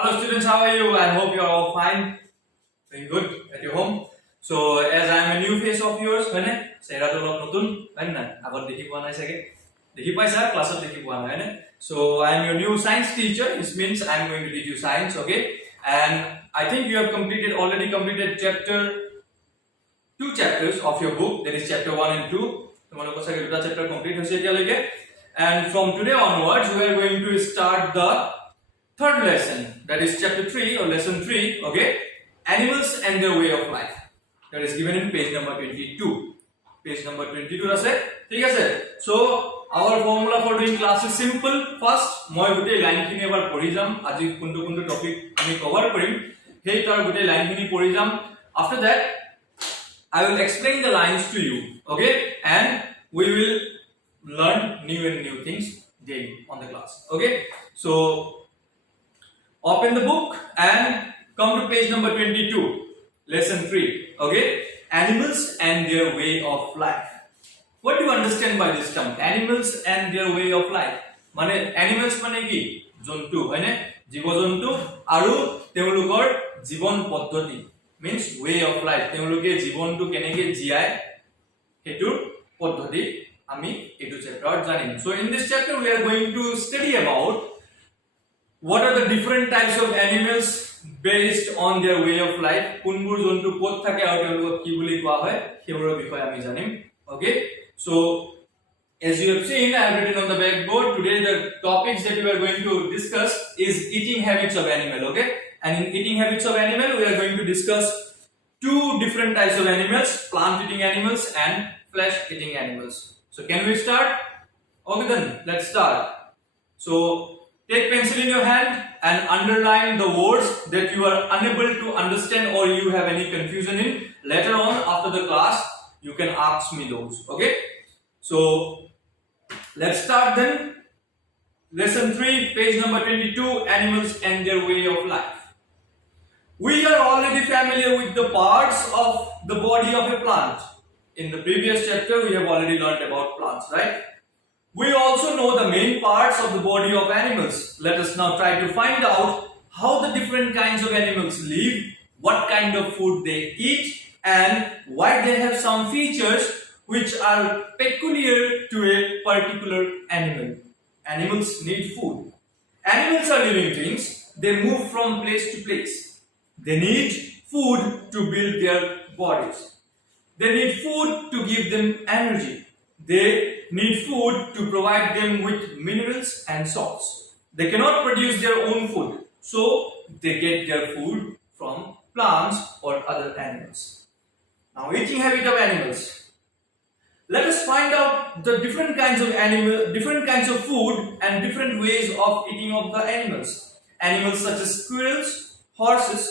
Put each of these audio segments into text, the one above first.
Hello students, how are you? I hope you are all fine, doing good at your home. So as I am a new face of yours, হয় না? চেহাৰা তো অলপ নতুন, হয় না? আগত দেখি পোৱা নাই চাগে। দেখি পাইছা ক্লাছত দেখি পোৱা নাই, হয় না? So I am your new science teacher. This means I am going to teach you science, okay? And I think you have already completed two chapters of your book, that is chapter 1 and 2. তোমালোকৰ চাগে দুটা chapter complete হৈছে এতিয়ালৈকে. And from today onwards, we are going to start the third lesson, that is chapter 3 or lesson 3, okay? Animals and their way of life. That is given in page number 22. Page number 22 আছে, ঠিক আছে? So our formula for doing class is simple. First, মই গোটেই লাইনখিনি এবাৰ পঢ়ি যাম, আজি কোনটো কোনটো টপিক আমি কভাৰ কৰিম, সেই তাৰ গোটেই লাইনখিনি পঢ়ি যাম. After that, I will explain the lines to you, okay? And we will learn new things daily on the class, okay? So open the book and come to page number 22, lesson 3, okay? Animals and their way of life. What do you understand by this term? Animals and their way of life. মানে animals মানে কি? জন্তু, হয়নে? জীৱ-জন্তু আৰু তেওঁলোকৰ জীৱন পদ্ধতি, means way of life. তেওঁলোকে জীৱনটো কেনেকৈ জীয়ায় হেতুৰ পদ্ধতি আমি এইটো চেপ্টাৰত জানিম. So in this chapter we are going to study about what are the different types of animals based on their way of life. কোনবোৰ জন্তু ক'ত থাকে আৰু তেওঁলোকক কি বুলি কোৱা হয় সেইবোৰৰ বিষয়ে আমি জানিম. Okay? So as you have seen, I have written on the blackboard. Today the topics that we are going to discuss is eating habits of animal. Okay? And in eating habits of animal, we are going to discuss two different types of animals: plant-eating animals and flesh-eating animals. So can we start? Okay, then let's start. So take pencil in your hand and underline the words that you are unable to understand or you have any confusion in. Later on, after the class, you can ask me those. Okay? So let's start then. Lesson 3, page number 22, animals and their way of life. We are already familiar with the parts of the body of a plant. In the previous chapter, we have already learned about plants, right? We also know the main parts of the body of animals. Let us now try to find out how the different kinds of animals live, what kind of food they eat, and why they have some features which are peculiar to a particular animal. Animals need food. Animals are living things. They move from place to place. They need food to build their bodies. They need food to give them energy. They need food to provide them with minerals and salts. They cannot produce their own food, so they get their food from plants or other animals. Now, eating habit of animals. Let us find out the different kinds of food and different ways of eating of the animals. Animals such as squirrels, horses,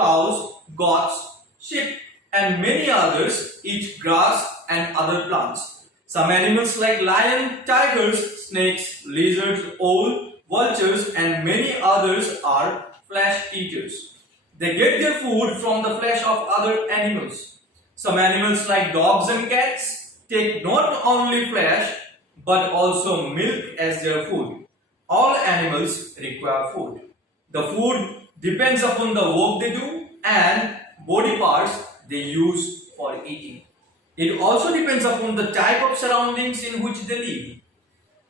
cows, goats, sheep, and many others eat grass and other plants. Some animals like lion, tigers, snakes, lizards, owls, vultures, and many others are flesh eaters. They get their food from the flesh of other animals. Some animals like dogs and cats take not only flesh but also milk as their food. All animals require food. The food depends upon the work they do and body parts they use for eating. It also depends upon the type of surroundings in which they live.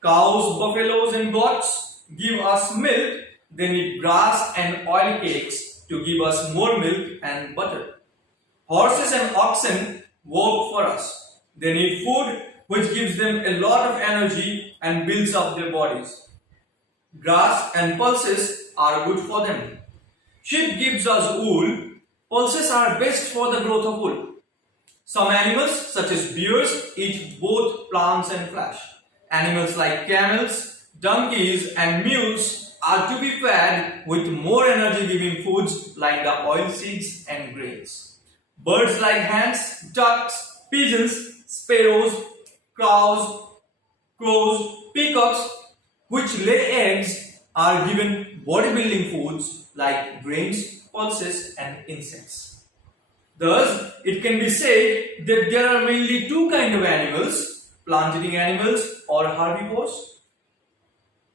Cows, buffaloes, and goats give us milk. They need grass and oil cakes to give us more milk and butter. Horses and oxen work for us. They need food which gives them a lot of energy and builds up their bodies. Grass and pulses are good for them. Sheep gives us wool. Pulses are best for the growth of wool. Some animals, such as bears, eat both plants and flesh. Animals like camels, donkeys, and mules are to be fed with more energy-giving foods like the oilseeds and grains. Birds like hens, ducks, pigeons, sparrows, crows, peacocks, which lay eggs, are given bodybuilding foods like grains, pulses, and insects. Thus, it can be said that there are mainly two kinds of animals: plant-eating animals or herbivores.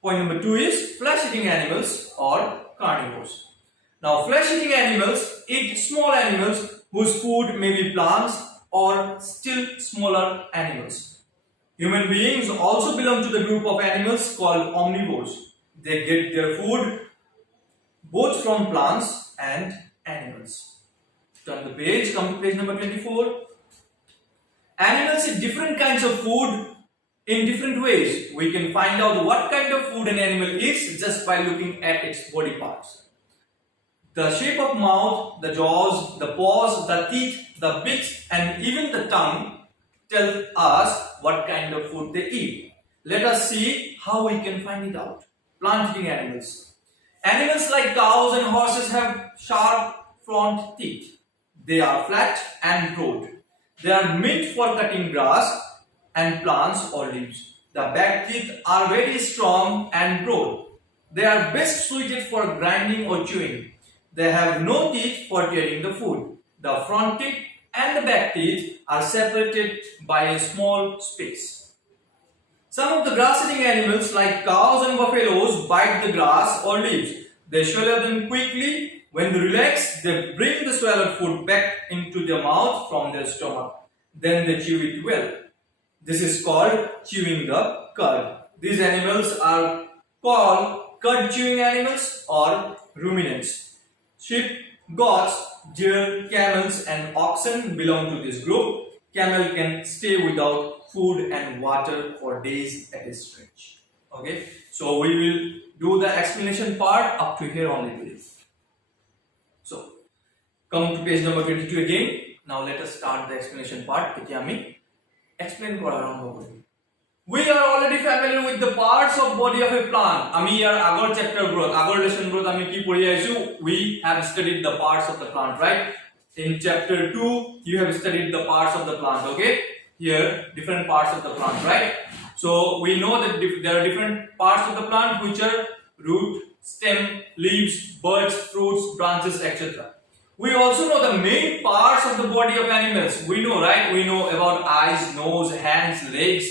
Point number 2 is flesh-eating animals or carnivores. Now, flesh-eating animals eat small animals whose food may be plants or still smaller animals. Human beings also belong to the group of animals called omnivores. They get their food both from plants and animals. Turn the page, come to page number 24. Animals eat different kinds of food in different ways. We can find out what kind of food an animal eats just by looking at its body parts. The shape of mouth, the jaws, the paws, the teeth, the beaks, and even the tongue tell us what kind of food they eat. Let us see how we can find it out. Plant-eating animals. Animals like cows and horses have sharp front teeth. They are flat and broad. They are meant for cutting grass and plants or leaves. The back teeth are very strong and broad. They are best suited for grinding or chewing. They have no teeth for tearing the food. The front teeth and the back teeth are separated by a small space. Some of the grass-eating animals like cows and buffaloes bite the grass or leaves. They swallow them quickly. When they relax, they bring the swallowed food back into their mouth from their stomach. Then they chew it well. This is called chewing the cud. These animals are called cud-chewing animals or ruminants. Sheep, goats, deer, camels, and oxen belong to this group. Camel can stay without food and water for days at a stretch. Okay, so we will do the explanation part up to here only today. So, come to page number 22 again. Now let us start the explanation part. Explain kora arambo kori. We are already familiar with the parts of body of a plant. Ami yar agor chapter growth, agor lesson growth ami ki pori aisu. We have studied the parts of the plant, right? In chapter 2, you have studied the parts of the plant, okay? Here, different parts of the plant, right? So, we know that there are different parts of the plant which are root, stem, leaves, buds, fruits, branches, etc. We also know the main parts of the body of animals. We know, right? We know about eyes, nose, hands, legs.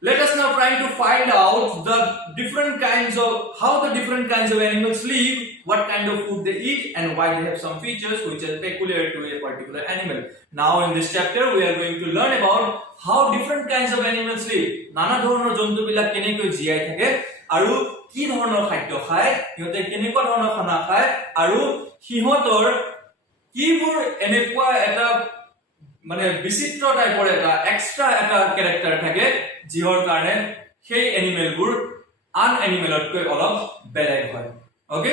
Let us now try to find out the different kinds of, how the different kinds of animals live, what kind of food they eat, and why they have some features which are peculiar to a particular animal. Now in this chapter we are going to learn about how different kinds of animals live. Nana dhoroner jontu bilak kenekoi jiyai thake aru ki dhoroner khadyo khaয়, hihote kenekwa dhoroner khana khaয় aru hihotor kibur enekwa eta মানে বিচিত্র টাইপৰ এটা extra এটা character থাকে যিহৰ কাৰণে সেই এনিমেলবোৰ আন এনিমেলতকৈ অলপ বেলেগ হয় okay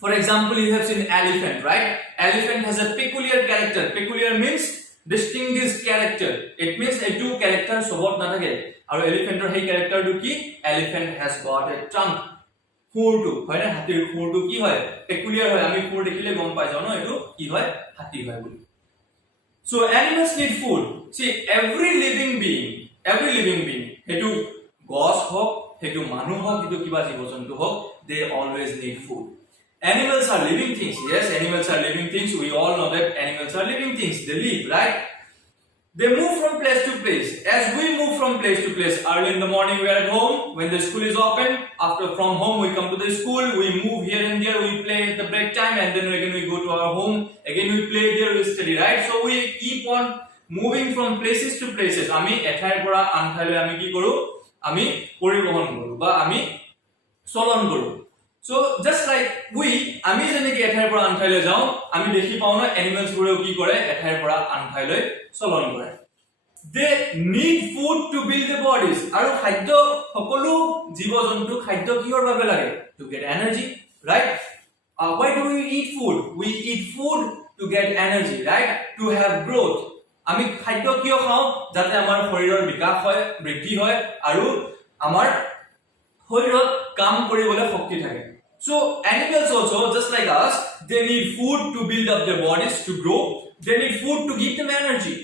for example you have seen elephant right elephant has a peculiar character peculiar means distinguished character it means a two character সবত না থাকে আৰু এলিফেন্টৰ সেই characterটো কি elephant has got a trunk খুৰটো হয় না হাতীৰ খুৰটো কি হয় peculiar হয় আমি খুৰ দেখিলে গম পাই যাও ন এটো কি হয় হাতী হয় বুলি So animals need food. See, every living being, hetu gos hok, hetu manu hok, hetu kiba jibojantu hok, they always need food. Animals are living things. Yes, animals are living things. We all know that animals are living things. They live, right? They move from place to place. As we move from place to place, early in the morning we are at home. When the school is open, after from home we come to the school. We move here and there. We play at the break time, and then again we go to our home. Again we play there. We study, right? So we keep on moving from places to places. Ami ethai pora anthaile ami ki koru? Ami poribohon koru ba ami cholon koru. So just like we, ami jeneki ethai pora anthaile jao, ami dekhi pao na animals bore ki kore ethai pora anthaile cholon kore. They need food to build their bodies. Aru khadyo hokolu jibo jontu khadyo kior babe lage to get energy, right? Why do we eat food? We eat food to get energy, right? To have growth. Ami khadyo kiyo khao jate amar shoriror bikas hoy, bridhi hoy aru amar shorirot kam koribole shakti thake. So animals also just like us, they need food to build up their bodies to grow. They need food to give them energy.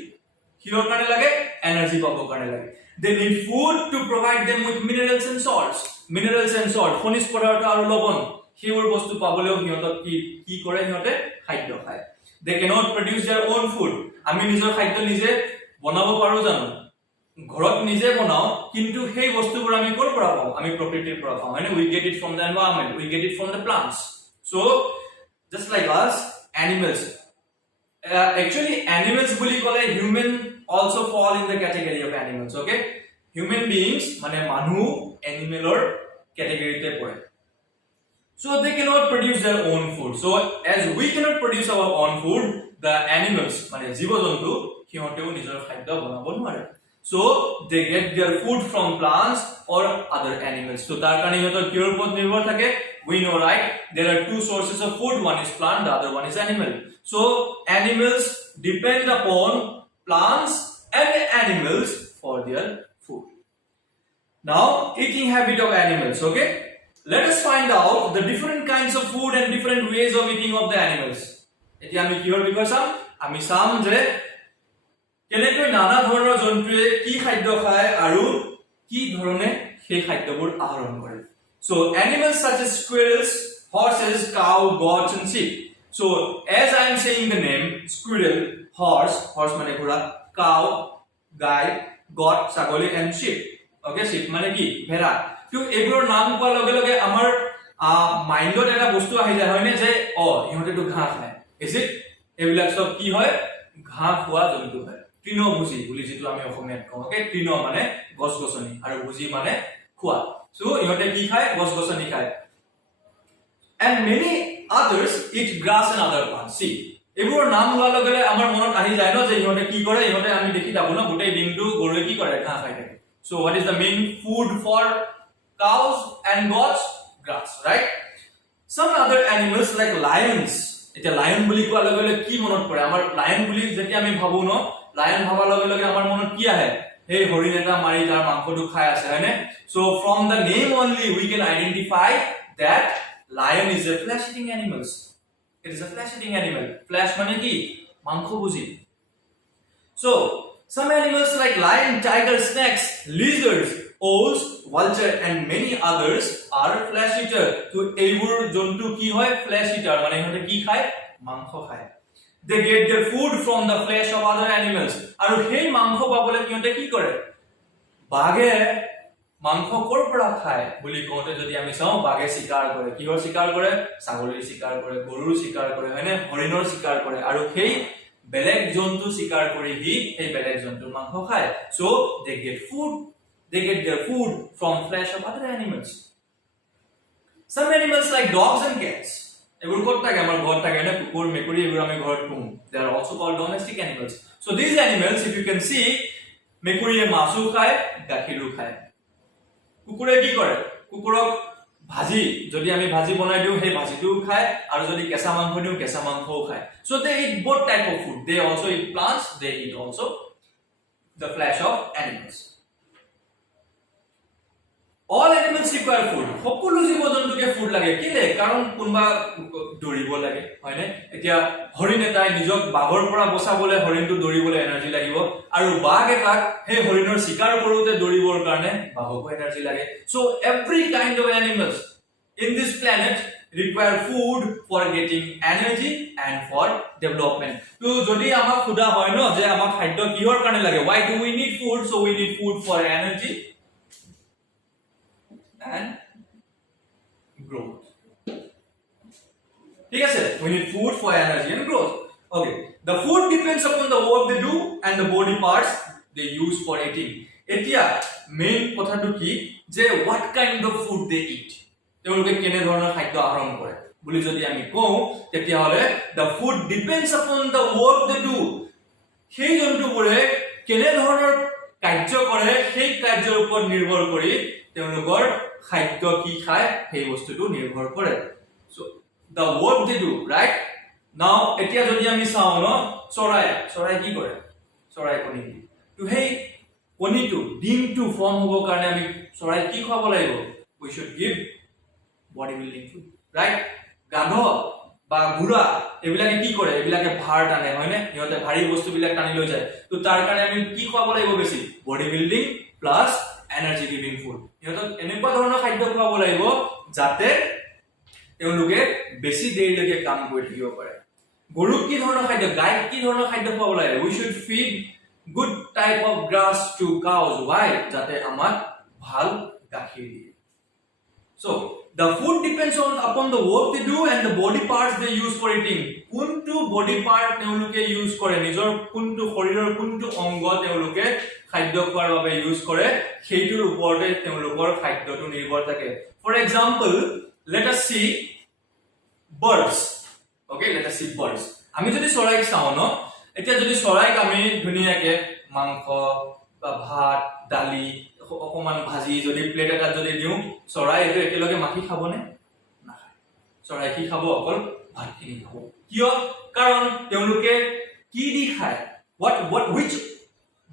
Kior kane lage energy pabo kane lage. They need food to provide them with minerals and salts. Minerals and salt, khonish padartho aru lobon. Hior bostu paboleo hihotok ki kore hihote khadyo khaয়. They cannot produce their own food. Ami nijor khadyo nije bonabo paru jano. ঘৰত নিজে বনাও কিন্তু সেই বস্তুবোৰ আমি কৰ পৰা পাও আমি প্ৰকৃতিৰ পৰা পাও মানে we get it from the environment we get it from the plants so just like us, animals. Actually, animals বুলি ক'লে human also fall in the category of animals. Okay, human beings মানে মানুহ animalৰ category তে পৰে. So they cannot produce their own food. So as we cannot produce our own food, the animals মানে জীৱ-জন্তু সিহঁতেও নিজৰ খাদ্য বনাব নোৱাৰে. So they get their food from plants or other animals. So তাৰ কাৰণে সিহঁতৰ কিহৰ ওপৰত নিৰ্ভৰ থাকে? We know, right? There are two sources of food. One is plant, the other one is animal. So animals depend upon plants and animals for their food. Now, eating habit of animals. Okay, let us find out the different kinds of food and different ways of eating of the animals. এতিয়া আমি কিহৰ বিষয়ে চাম? আমি চাম যে কেনেকৈ নানা ধৰণৰ জন্তুৱে কি খাদ্য খায় আৰু কি ধৰণে সেই খাদ্যবোৰ আহৰণ কৰে. So animals such as squirrels, horses, cow, goats and sheep. So as I am saying the name, squirrel, horse মানে ঘোঁৰা, cow, গাই, goat, ছাগলী and sheep. Okay, sheep মানে কি? ভেড়া. তো এইবোৰৰ নাম কোৱাৰ লগে লগে আমাৰ মাইন্ডত এটা বস্তু আহি যায় হয়নে যে ইহঁতেতো ঘাঁহ খায়. Is it? এইবিলাক সব কি হয়? ঘাঁহ খোৱা জন্তু হয়. তৃণভোজী বুলি যেটো আমি অসমীয়াত কওঁ. Okay, তৃণ মানে গছ-গছনি আৰু ভোজী মানে খোৱা. So ইহঁতে কি খায়? গছ-গছনি খায়. And many others eat grass and other plants. See, এইবোৰৰ নাম লোৱাৰ লগে লগে আমাৰ মনত আহি যায় ন যে ইহঁতে কি কৰে? ইহঁতে আমি দেখি থাকো ন গোটেই দিনটো গৰুৱে কি কৰে? ঘাঁহ খাই থাকে. So what is the main food for cows and goats? Grass, right? Some other animals like lions. এতিয়া লায়ন বুলি কোৱাৰ লগে লগে কি মনত পৰে? আমাৰ লায়ন বুলি যেতিয়া আমি ভাবো ন, লায়ন ভাবাৰ লগে লগে আমাৰ মনত কি আহে? এই হৰিণ এটা মাৰি তাৰ মাংসটো খাই আছে হয়নে? So from the name only we can identify that lion is a flesh eating animals. It is a flesh eating animal. Flesh মানে কি? মাংসভোজী. So some animals like lion, tiger, snakes, lizards, owls, vulture and many others are flesh eater. So এইবোৰ জন্তু কি হয়? Flesh eater মানে ইহঁতে কি খায়? মাংস খায়. They get their food from the flesh of other animals. আৰু সেই মাংস পাবলৈ কিহঁতে কি কৰে? বাঘে মাংস কৰ পৰা খায় বুলি কওঁতে যদি আমি চাওঁ, বাঘে শিকাৰ কৰে. কিহৰ শিকাৰ কৰে? ছাগলীৰ শিকাৰ কৰে, গৰুৰ শিকাৰ কৰে হয়নে? হৰিণৰ শিকাৰ কৰে আৰু সেই বেলেগ জন্তু শিকাৰ কৰি হি সেই বেলেগ জন্তুৰ মাংস খায়. So they get their food from flesh of other animals. Some animals like dogs and cats. এবোৰ ক'ত থাকে? আমাৰ ঘৰত থাকে না, কুকুৰ, মেকুৰী এবোৰ আমি ঘৰত পোহো. They are also called domestic animals. So these animals, if you can see, মেকুৰীয়ে মাছো খায়, গাখীৰো খায়. কুকুৰে কি কৰে? কুকুৰক ভাজি যদি আমি ভাজি বনাই দিও সেই ভাজিটোও খায় আৰু যদি কেঁচা মাংস দিও কেঁচা মাংসও খায়. So they eat both type of food. They also eat plants, they eat also the flesh of animals. All animals require food. সকলো জীৱ-জন্তুকে ফুড লাগে. কিলে? কাৰণ কোনবা দৌৰিব লাগে হয়নে? এতিয়া হৰিণ এটাই নিজক বাঘৰ পৰা বচাবলৈ হৰিণটো দৌৰিবলৈ এনাৰ্জি লাগিব আৰু বাঘ এটাক সেই হৰিণৰ শিকাৰ কৰোতে দৌৰিবৰ কাৰণে বাঘকো এনাৰ্জি লাগে. So every kind of animals in this planet require food for getting energy and for development. তো যদি আমাক খুদা হয় ন যে আমাক খাদ্য কিহৰ কাৰণে লাগে? Why do we need food? So we need food for energy and growth. ঠিক আছে? We need food for energy and growth. Okay. The food depends upon the work they do and the body parts they use for eating. এতিয়া main কথাটো কি যে what kind of food they eat. তেওঁলোকে কেনে ধৰণৰ খাদ্য আহৰণ কৰে বুলি যদি আমি কওঁ তেতিয়া হলে the food depends upon the work they do. সেই জন্তুবোৰে কেনে ধৰণৰ কাৰ্য কৰে সেই কাৰ্যৰ ওপৰত নিৰ্ভৰ কৰি তেওঁলোকৰ খাদ্য কি খায় সেই বস্তুটো নিৰ্ভৰ কৰে. So the work they do, right? Now এতিয়া যদি আমি চাওঁ ন চৰাই কি কৰে? চৰাই কণী দিয়ে. তো সেই কণীটো ডিমটো ফৰ্ম হ'ব কাৰণে আমি চৰাই কি খাব লাগিব? We should give body building food, right? গাধ বা ঘোঁৰা এইবিলাকে কি কৰে? এইবিলাকে ভাৰ টানে হয়নে? ইহঁতে ভাৰী বস্তুবিলাক টানি লৈ যায়. তো তাৰ কাৰণে আমি কি খাব লাগিব বেছি? Body building plus energy giving food. ইহঁতক এনেকুৱা ধৰণৰ খাদ্য খুৱাব লাগিব যাতে তেওঁলোকে বেছি দেৰিলৈকে কাম কৰি থাকিব পাৰে. গৰুক কি ধৰণৰ খাদ্য, গাইক কি ধৰণৰ খাদ্য খুৱাব লাগে? We should feed good type of grass to cows. Why? যাতে আমাক ভাল গাখীৰ দিয়ে. So the food depends on upon the work they do and the body parts they use for eating. কোনটো body part তেওঁলোকে ইউজ কৰে নিজৰ কোনটো শৰীৰৰ কোনটো অংগ তেওঁলোকে খাদ্য খোৱাৰ বাবে ইউজ কৰে সেইটোৰ ওপৰতে তেওঁলোকৰ খাদ্যটো নিৰ্ভৰ থাকে. For example, let us see birds. Okay, let us see birds. আমি যদি চৰাইক চাও ন, এতিয়া যদি চৰাইক আমি ধুনিয়াকে মাংস বা ভাত দালি অকমান ভাজি যদি প্লেট এটা যদি দিও চৰাই এটো একেলগে মাখি খাবনে নাখায়. চৰাই কি খাব অকল ভাতখিনি খাব. কিয়? কাৰণ তেওঁলোকে কি দি খায়? Which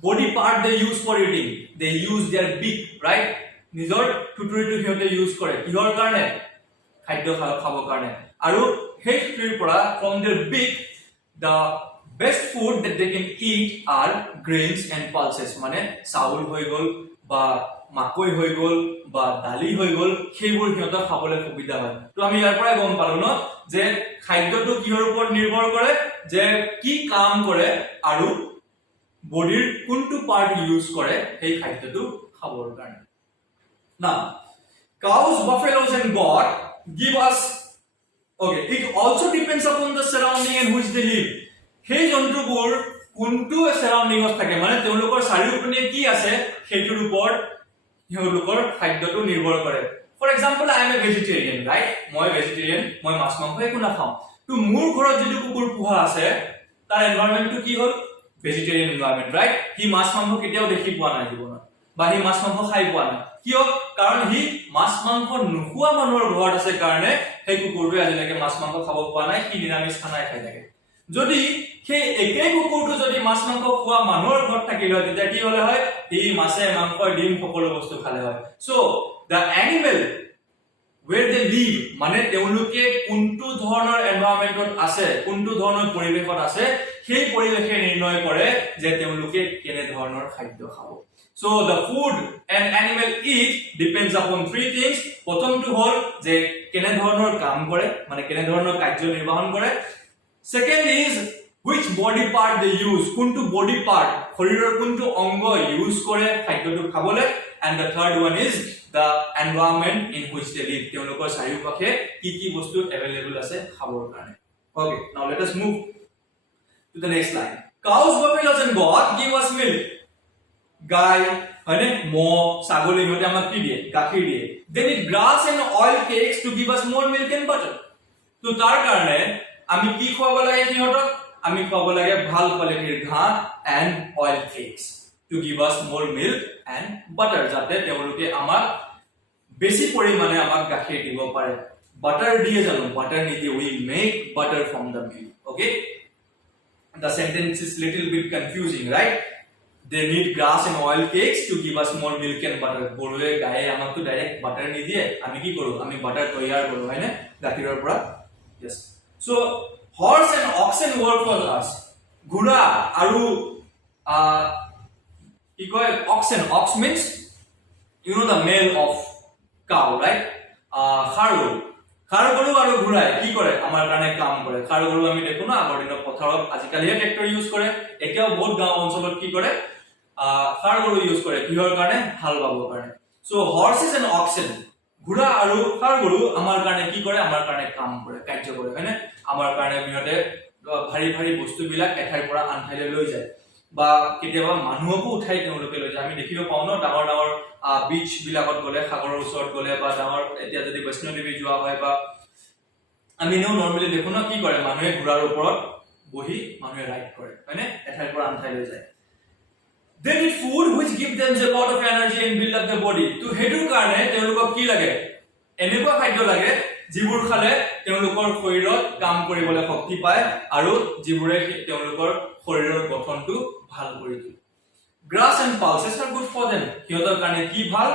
body part they use for eating? They use their beak, right? নিজৰ টুটুৰিটো সিহঁতে ইউজ কৰে কিহৰ কাৰণে? খাদ্য খাবৰ কাৰণে. আৰু সেই টুটুৰিৰ পৰা from their beak the best food that they can eat are grains and pulses. মানে চাউল হৈ গল বা মাকৈ হৈ গল বা দালি হৈ গল সেইবোৰ সিহঁতৰ খাবলৈ সুবিধা হয়. তো আমি ইয়াৰ পৰাই গম পালো ন যে খাদ্যটো কিহৰ ওপৰত নিৰ্ভৰ কৰে যে কি কাম কৰে আৰু বডিৰ কোনটো পাৰ্ট ইউজ কৰে সেই খাদ্যটো খাবৰ কাৰণে. Now, cows, buffaloes and goat give us, okay, it also depends upon the surrounding in which they live. সেই জন্তুবোৰ কোনটো সাৰাউন্ডিংত থাকে মানে তেওঁলোকৰ চাৰিওপিনে কি আছে সেইটোৰ ওপৰত তেওঁলোকৰ খাদ্যটো নিৰ্ভৰ কৰে. For example, I am a vegetarian, right? মই vegetarian, মই মাছ মাংস একো নাখাওঁ. তো মোৰ ঘৰত যদি কুকুৰ পোহা আছে তাৰ এনভায়ৰনমেন্টটো কি হ'ল vegetarian environment, right? হি মাছ মাংস কেতিয়াও দেখি পোৱা নাই জীৱনত বা হি মাছ মাংস খাই পোৱা নাই. কিয়? কাৰণ হি মাছ মাংস নোখোৱা মানুহৰ ঘৰত আছে কাৰণে সেই কুকুৰটোৱে আজিলৈকে মাছ মাংস খাব পোৱা নাই, সি নিৰামিষ খানাই খাই থাকে. যদি সেই একেই কুকুৰটো যদি মাছ মাংস খোৱা মানুহৰ ঘৰত থাকিল হয় তেতিয়া কি হলে হয় ই মাছে মাংস ডিম সকলো বস্তু খালে হয়. So the animal where they live মানে তেওঁলোকে কোনটো ধৰণৰ এনভায়ৰনমেন্টত আছে কোনটো ধৰণৰ পৰিৱেশত আছে সেই পৰিৱেশে নিৰ্ণয় কৰে যে তেওঁলোকে কেনে ধৰণৰ খাদ্য খাব. So the food an animal eat depends upon three things. প্ৰথমটো হ'ল যে কেনে ধৰণৰ কাম কৰে মানে কেনে ধৰণৰ কাৰ্য নিৰ্বাহন কৰে. Second is which body part they use, kuntu body part শৰীৰৰ কোনটো অংগ ইউজ কৰে খাদ্যটো খাবলৈ. And the third one is the environment in which they live, তেওঁলোকৰ চাৰিওপাশে কি কি বস্তু available আছে খাবৰ কাৰণে. Okay, now let us move to the next line. Cows, buffaloes and goat give us milk. গাই হয়নে মহ ছাগলী ইহঁতে আমাক কি দিয়ে গাখীৰ দিয়ে. They need grass and oil cakes to give us more milk and butter. তো তাৰ কাৰণে আমি কি খুৱাব লাগে সিহঁতক আমি খুৱাব লাগে ভাল কোৱালিটিৰ ঘাঁহ and oil cakes to give us more milk and butter যাতে তেওঁলোকে আমাক বেছি পৰিমাণে আমাক গাখীৰ দিব পাৰে. বাটাৰ দিয়ে জানো বাটাৰ নিদিয়ে we make butter from the milk. Okay, the sentence is little bit confusing, right? They need grass and oil cakes to give us more milk and butter. গৰুৱে গায়ে আমাকতো ডাইৰেক্ট বাটাৰ নিদিয়ে আমি কি কৰো আমি বাটাৰ তৈয়াৰ কৰো হয়নে গাখীৰৰ পৰা. Yes. So horse and oxen work for us. ঘোঁৰা আৰু কি কয় oxen, ox means you know the male of cow, right? খাৰগৰু আৰু ঘোঁৰাই কি কৰে আমাৰ কাৰণে কাম কৰে. খাৰগৰু আমি দেখো না আগৰ দিনৰ পথাৰত আজিকালিহে ট্ৰেক্টৰ ইউজ কৰে এতিয়াও বহুত গাঁও অঞ্চলত কি কৰে খাৰগৰু ইউজ কৰে কিহৰ কাৰণে হাল বাবৰ কাৰণে. So horses and oxen ঘোঁৰা আৰু খাৰগৰু আমাৰ কাৰণে কি কৰে আমাৰ কাৰণে কাম কৰে কাৰ্য কৰে হয়নে আমাৰ কাৰণে সিহঁতে ভাৰী ভাৰী বস্তুবিলাক এঠাইৰ পৰা আন ঠাইলৈ লৈ যায় বা কেতিয়াবা মানুহকো উঠাই তেওঁলোকে লৈ যায়. আমি দেখিব পাওঁ ন ডাঙৰ ডাঙৰ বিচ বিলাকত গলে সাগৰৰ ওচৰত গলে বা ডাঙৰ এতিয়া যদি বৈষ্ণৱদেৱী যোৱা হয় বা আমি এনেও নৰ্মেলি দেখো ন কি কৰে মানুহে ঘোঁৰাৰ ওপৰত বহি মানুহে ৰাইড কৰে হয়নে এঠাইৰ পৰা আন ঠাই লৈ যায়. They need food which give them a lot of energy and build up their body. তো হেতুৰ কাৰণে তেওঁলোকক কি লাগে এনেকুৱা খাদ্য লাগে যিবোৰ খালে তেওঁলোকৰ শৰীৰত কাম কৰিবলৈ শক্তি পায় আৰু যিবোৰে তেওঁলোকৰ শৰীৰৰ গঠনটো ভাল কৰি দিয়ে. Grass and pulses are good for them. সিহঁতৰ কাৰণে কি ভাল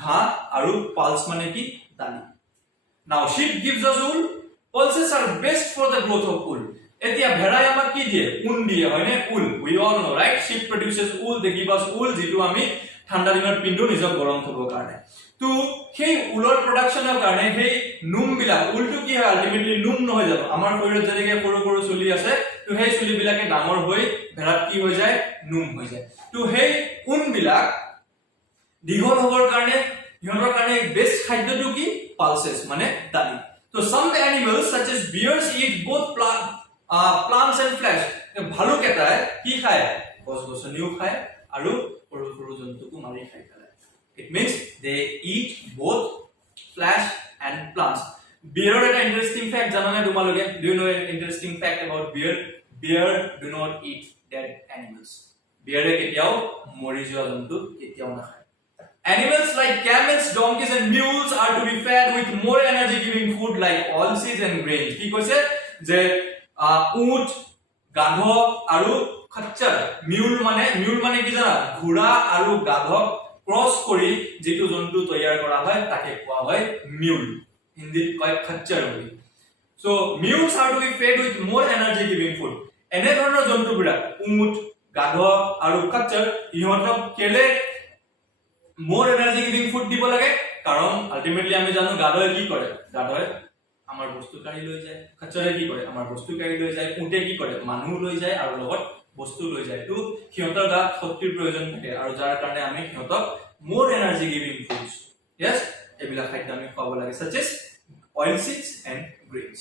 ঘাঁহ আৰু pulse মানে কি দালি. Now sheep gives us wool. Pulses are best for the growth of wool. এতিয়া ভেড়াই আমাক কি দিয়ে উল দিয়ে হয়নে উল we all know, right? Sheep produces wool, they give us wool যিটো আমি ঠাণ্ডা দিনত পিন্ধো নিজৰ গৰম থবৰ কাৰণে. তো সেই উলৰ প্ৰডাকচনৰ কাৰণে সেই নুম বিলাক উলটো কি হয় আলটিমেটলি নুম নহয় জানো আমাৰ শৰীৰত যেনেকৈ সৰু সৰু চুলি আছে তো সেই চুলি বিলাকে ডাঙৰ হৈ ভেড়াত কি হৈ যায় নুম হৈ যায়. তো সেই উন বিলাক দীঘল হবৰ কাৰণে সিহঁতৰ কাৰণে বেষ্ট খাদ্যটো কি pulses মানে দালি so some animals such as bears eat both plants and flesh ভালুক এটাই কি খায় গছ গছনিও খায় আৰু সৰু সৰু জন্তুকো মাৰি খায় it means they eat both flesh and plants bear এটা interesting fact জানানে তোমালোকে do you know an interesting fact about bear do not eat dead animals bear কেতিয়াও মৰি যোৱা জন্তু কেতিয়াও নাখায় animals like camels donkeys and mules are to be fed with more energy giving food like oilseeds and grains কি কৈছে যে উট গাধ আৰু খচ্চৰ mule মানে কি জানা ঘোড়া আৰু গাধক ক্ৰস কৰি যেটো জন্তু তৈয়াৰ কৰা হয় তাকে কোৱা হয় mule হিন্দীত কয় খচ্চৰ বুলি so mules are to be fed with more energy giving food এনে ধৰণৰ জন্তুবোৰ উট গাধ আৰু খচ্চৰ ইহঁতক কেলে more energy giving food দিব লাগে কাৰণ আলটিমেটলি আমি জানো গাধয়ে কি কৰে গাধয়ে আমাৰ বস্তু কাঢ়ি লৈ যায় খচ্চৰে কি কৰে আমাৰ বস্তু কাঢ়ি লৈ যায় উটে কি কৰে মানুহ লৈ যায় আৰু লগত বস্তু লৈ যায় তো সিহঁতৰ গাত শক্তিৰ প্ৰয়োজন থাকে আৰু যাৰ কাৰণে আমি সিহঁতক more energy giving foods yes এবিলা খাদ্য আমি খাব লাগে such as oilseeds and grains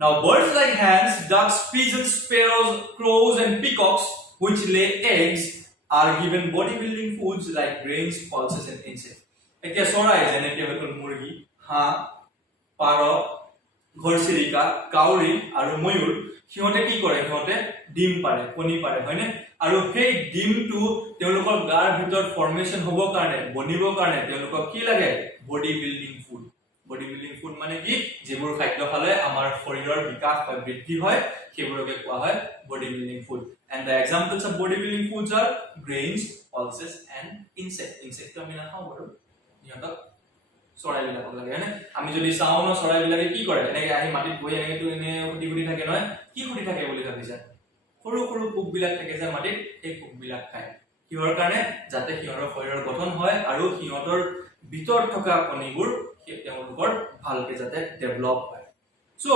now birds like hens ducks pigeons sparrows crows and peacocks which lay eggs are given bodybuilding foods like grains pulses and insects এতিয়া চৰাই যেনেকৈ হ'ল মুৰ্গী হাঁহ পাৰ ঘৰচিৰিকা কাউৰী আৰু ময়ূৰ সিহঁতে কি কৰে সিহঁতে ডিম পাৰে কণী পাৰে হয়নে আৰু সেই ডিমটো তেওঁলোকৰ গাৰ ভিতৰত ফৰ্মেশন হ'ব কাৰণে বনিবৰ কাৰণে তেওঁলোকক কি লাগে বডি বিল্ডিং ফুড মানে কি যিবোৰ খাদ্য খালে আমাৰ শৰীৰৰ বিকাশ হয় বৃদ্ধি হয় সেইবোৰকে কোৱা হয় body building food and the examples of body building foods are grains pulses and insect আমি না খাও বড় ইহঁতক চৰাই বিলাকক লাগে হয়নে আমি যদি চাও ন চৰাই বিলাকে কি কৰে এনেকে আহি মাটিত বহি এনেকে তো এনে গুটি থাকে নহয় কি গুটি থাকে বুলি ভাবিছা সৰু সৰু পোক বিলাক থাকে যে মাটিত এই পোক বিলাক খায় কিহৰ কাৰণে যাতে সিহঁতৰ শৰীৰৰ গঠন হয় আৰু সিহঁতৰ ভিতৰত থকা কণীবোৰ তেওঁলোকৰ ভালকে যাতে ডেভেলপ হয় সো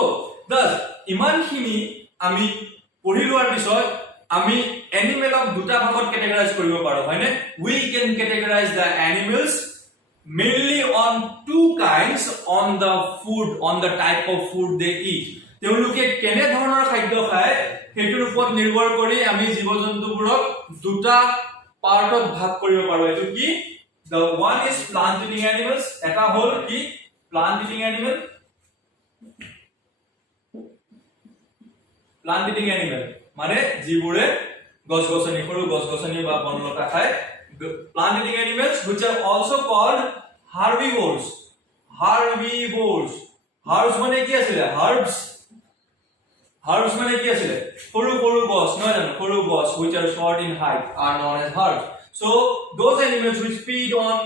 thus ইমানখিনি আমি পঢ়িলোৱাৰ পিছত আমি এনিমেলক দুটা ভাগত ক্যাটেগৰাইজ কৰিব পাৰো হয়নে we can categorize the animals mainly on two kinds on the food on the type of food they eat তেওঁলোকে কেনে ধৰণৰ খাদ্য খায় হেতুৰ ওপৰত নিৰ্ভৰ কৰি আমি জীৱ-জন্তুবোৰক দুটা পাৰ্টত ভাগ কৰিব পাৰো এটো কি the one is plant eating animals এটা হল কি plant eating animal মানে যিবোৰে গছ-গছনি সৰু গছ-গছনি বা বনলতা খায় plant eating animals which are also called herbivores herbs মানে কি আছিল herbs মানে কি আছিল সৰু সৰু গছ নহয় জানো সৰু গছ which are short in height are known as herbs so those animals which feed on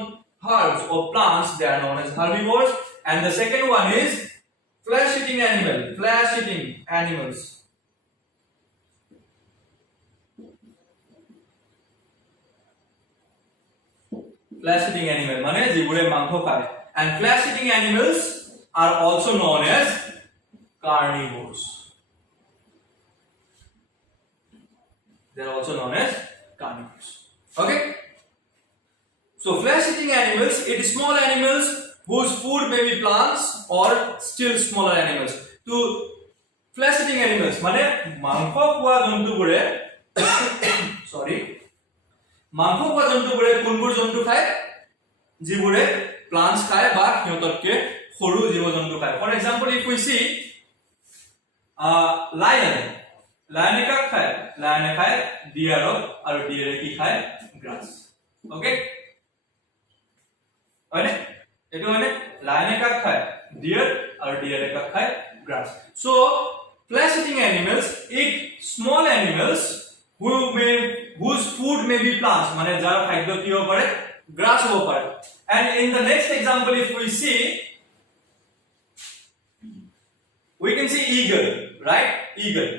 herbs or plants they are known as herbivores and the second one is flesh eating animals flesh eating animal মানে যিবোৰে মাংস খায় and flesh eating animals are also known as carnivores they are also known as carnivores okay so flesh eating animals it is small animals whose food may be plants or still smaller animals to flesh eating animals মানে মাংস খোৱা জন্তুবোৰে sorry মাংস খোৱা জন্তুবোৰে কোনবোৰ জন্তু খায় যিবোৰে plants খায় বা সিহঁতকে সৰু জীৱ-জন্তু খায় for example if we see lion কাক খায় lion খায় deer আৰু deer কি খায় grass okay মানে এটো মানে lion কাক খায় deer আৰু deer কাক খায় grass so flesh eating animals eat small animals whose food may be plants মানে যাৰ খাদ্য কি হ'ব পাৰে grass হ'ব পাৰে and in the next example if we see we can see eagle right eagle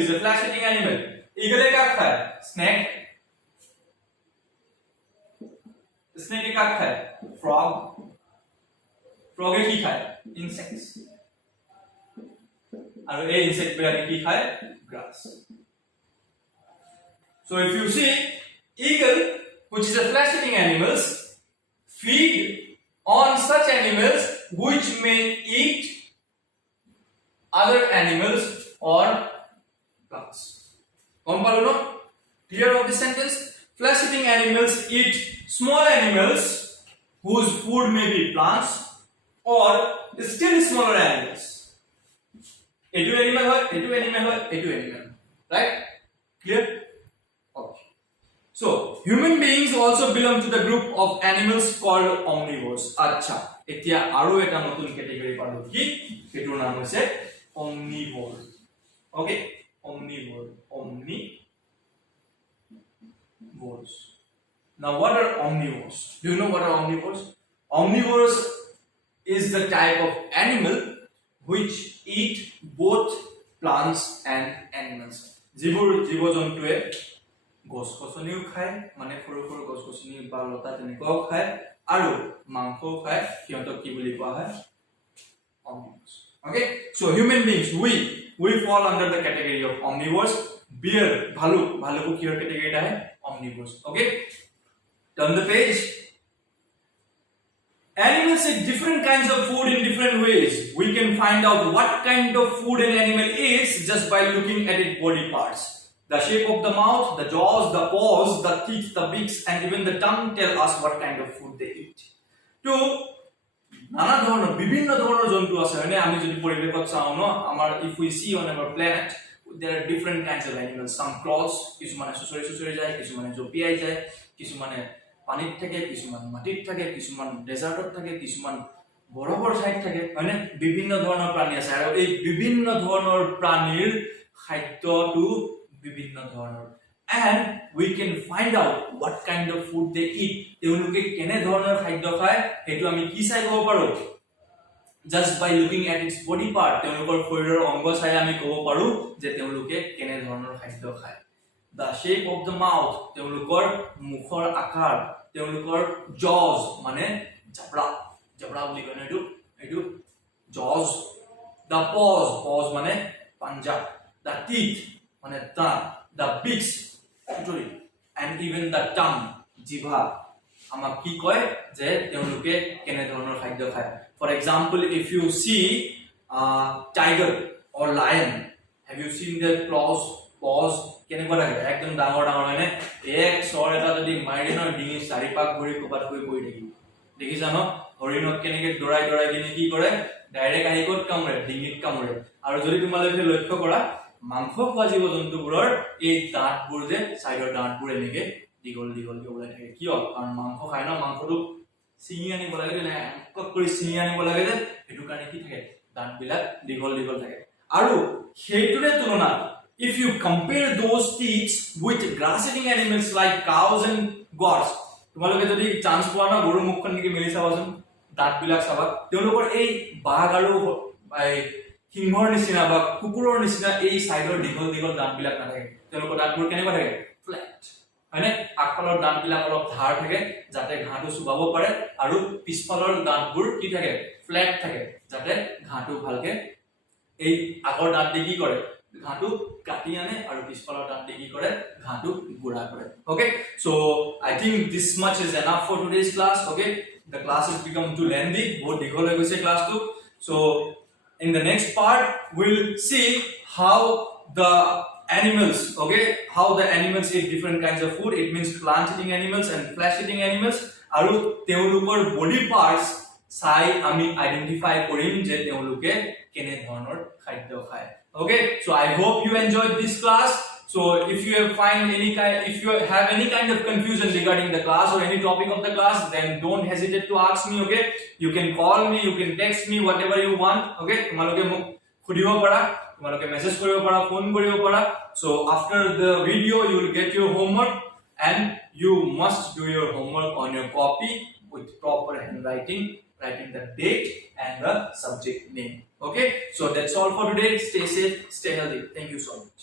is a flesh eating animal eagle ka khaye snake ka khaye frog ki khaye insects aru ei insect bela ki khaye grass so if you see eagle which is a flesh eating animals feed on such animals which may eat other animals or plants. Kompalo, clear of the sentence? Flesh-eating animals eat small animals whose food may be plants or still smaller animals. Etu animal hoy, etu animal hoy, etu animal. Right? Clear? Okay. So, human beings also belong to the group of animals called omnivores. Acha. Etia aru eta notun category palo ki etur naam hoise omnivore. Okay? Omnivore. Omnivores. Now, what are omnivores? Do you know what are omnivores? Omnivores is the type of animal which eat both plants and animals. জীৱ-জন্তুৱে গছ-গছনিও খায়, মানে সৰু গছ-গছনি বা লতা তেনেকুৱাও খায় আৰু মাংসও খায়, সিহঁতক কি বুলি কোৱা হয়? Omnivores. Okay? So human beings, we fall under the category of omnivores. Bear, bhaluk kihor category ta hai? Omnivores. Okay? Turn the page. Animals eat different kinds of food in different ways. We can find out what kind of food an animal eats just by looking at its body parts. The shape of the mouth, the jaws, the paws, the teeth, the beaks, and even the tongue tell us what kind of food they eat. So, nana dhoroner bibhinno dhoroner jontu ase hone ami jodi poribeshot chao no amar if we see on our planet there are different kinds of animals. Some crawls, kisumane susori jay, kisumane jopiai jay, kisumane পানিত থাকে, কিছুমান মাটিত থাকে, কিছুমান ডেজাৰ্টত থাকে, কিছুমান বৰফৰ ঠাইত থাকে, মানে বিভিন্ন ধৰণৰ প্ৰাণী আছে আৰু এই বিভিন্ন ধৰণৰ প্ৰাণীৰ খাদ্যটো বিভিন্ন ধৰণৰ and we can find out what kind of food they eat. তেওঁলোকে কেনে ধৰণৰ খাদ্য খায় হেতু আমি কি চাই ক'ব পাৰো? Just by looking at its body part, তেওঁলোকৰ শৰীৰৰ অংগ চাই আমি ক'ব পাৰো যে তেওঁলোকে কেনে ধৰণৰ খাদ্য খায়. The shape of the mouth, তেওঁলোকৰ মুখৰ আকাৰ, তেওঁলোকৰ jaws মানে jabra বুলি কয় এটো jaws. The paws মানে পাঞ্জা. The teeth মানে দাঁত. The beaks, and even the tongue, জিভা আমাক কি কয় যে তেওঁলোকে কেনে ধৰণৰ খাদ্য খায়. For example, if you see a tiger or lion, have you seen their paws কেনেকুৱা লাগে? একদম ডাঙৰ মানে এক সৰ এটা যদি মাৰি ন ডিঙি চাৰিপাক ঘূৰি কবাত পৰি থাকিব. দেখিছা ন হৰিণক কেনেকৈ দৌৰাই কিনে কি কৰে? ডাইৰেক্ট আহি ক'ত কামুৰে? ডিঙিত কামুৰে. আৰু যদি তোমালোকে লক্ষ্য কৰা মাংস খোৱা জীৱ-জন্তুবোৰৰ এই দাঁতবোৰ যে সাইডৰ দাঁতবোৰ এনেকৈ দীঘলকৈ ওলাই থাকে. কিয়? কাৰণ মাংস খায় ন, মাংসটো চিঙি আনিব লাগে যে কৰি চিঙি আনিব লাগে যে সেইটো কাৰণে কি থাকে? দাঁতবিলাক দীঘল থাকে. আৰু সেইটোৰে তুলনাত if you compare those teeth with grass-eating animals like cows and goats, তোমালোকে যদি চান্স পোৱা না গৰু মুখখন নেকি মেলি চাবাচোন, দাঁতবিলাক চাবা, তেওঁলোকৰ এই বাঘ আৰু সিংহৰ নিচিনা বা কুকুৰৰ নিচিনা এই সাইডৰ দীঘল দাঁতবিলাক নাথাকে. তেওঁলোকৰ দাঁতবোৰ কেনেকুৱা থাকে? ফ্লেট. হয়নে? আগফালৰ দাঁতবিলাক অলপ ধাৰ থাকে যাতে ঘাঁহটো চুবাব পাৰে আৰু পিছফালৰ দাঁতবোৰ কি থাকে? ফ্লেট থাকে যাতে ঘাঁহটো ভালকে এই আগৰ দাঁত দি কি কৰে? ঘাঁহটো কাটি আনে আৰু পিছফালৰ দাঁত দি কি কৰে? ঘাঁহটো গুড়া কৰে. Okay, so I think this much is enough for today's class. Okay, the class has become too lengthy. বহুত দীঘল হৈ গৈছে ক্লাছটো. So in the next part we'll see how the animals, okay, how the animals eat different kinds of food. It means plant eating animals and flesh eating animals. আৰু তেওঁলোকৰ body parts চাই আমি identify কৰিম যে তেওঁলোকে কেনে ধৰণৰ খাদ্য খায়. Okay, so I hope you enjoyed this class. So if you have any kind of confusion regarding the class or any topic of the class, then don't hesitate to ask me. Okay, you can call me, you can text me, whatever you want. Okay, তোমালোকে মোক খুদিব পাৰা, তোমালোকে message কৰিব পাৰা, phone কৰিব পাৰা. So after the video you will get your homework and you must do your homework on your copy with proper handwriting, writing the date and the subject name. Okay, so that's all for today. Stay safe, stay healthy. Thank you so much.